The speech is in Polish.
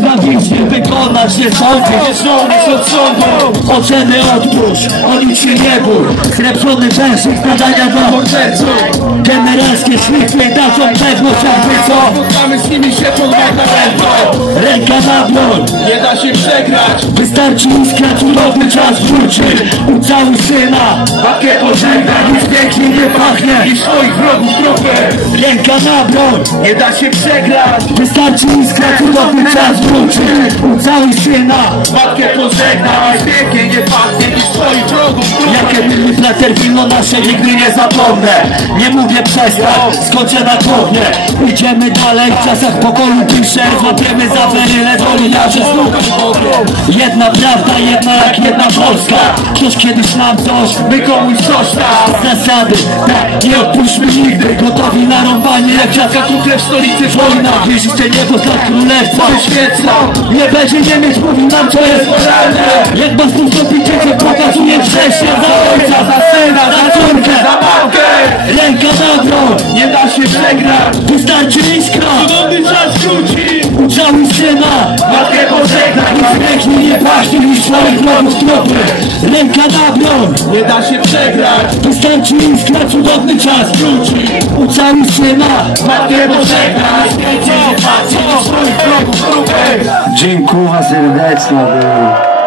zawiśnie wykonać nie sądzi. Żołnierz od sądu, Oceny odpuść, o nic się nie bój. Srebrny wężyk, badania do morderców. generalskie szlify dadzą pewność, jakby co. Spotkamy z nimi się pod ręką. Ręka na broń, Nie da się przegrać. wystarczy iskra, cudowny czas wróci. Ucałuj syna, Matkę pożegna, nic pięknie nie pachnie. i swoich wrogów trupy. Ręka na broń, Nie da się przegrać. wystarczy iskra, cudowny czas wróci. Ucałuj syna, Matkę pożegna, i pięknie nie pachnie niż swoich wrogów trupy. jakie byli platerwino nasze nigdy nie zapomnę. Nie mówię przestań, skończę na głowie. Idziemy dalej, w czasach pokoju piszę. Złapiemy za beryle, wolniarze znów. Jedna prawda, jedna jak jedna Polska. Ktoś kiedyś nam coś, my komuś coś tam. Zasady, tak, nie odpuśćmy nigdy. Gotowi na rąbanie jak dziadka kuple w stolicy wojna. Wierzycie niebo dla królestwa Świecą, nie będzie Niemiec, mówi nam co jest moralne. Jak was tu zrobicie, to pokazuje września. Za ojca, za syna, za córkę, za matkę. ręka na broń, Nie da się przegrać. wystarczy iskra. Cudowny czas wróci. Ucałuj syna, Matkę pożegna, nic pięknie nie pachnie niż swoich wrogów trupy. Ręka na broń, nie da się przegrać. wystarczy iskra, cudowny czas wróci. Ucałuj syna, Matkę pożegna, nic pięknie nie pachnie niż swoich wrogów trupy. dziękuję serdecznie.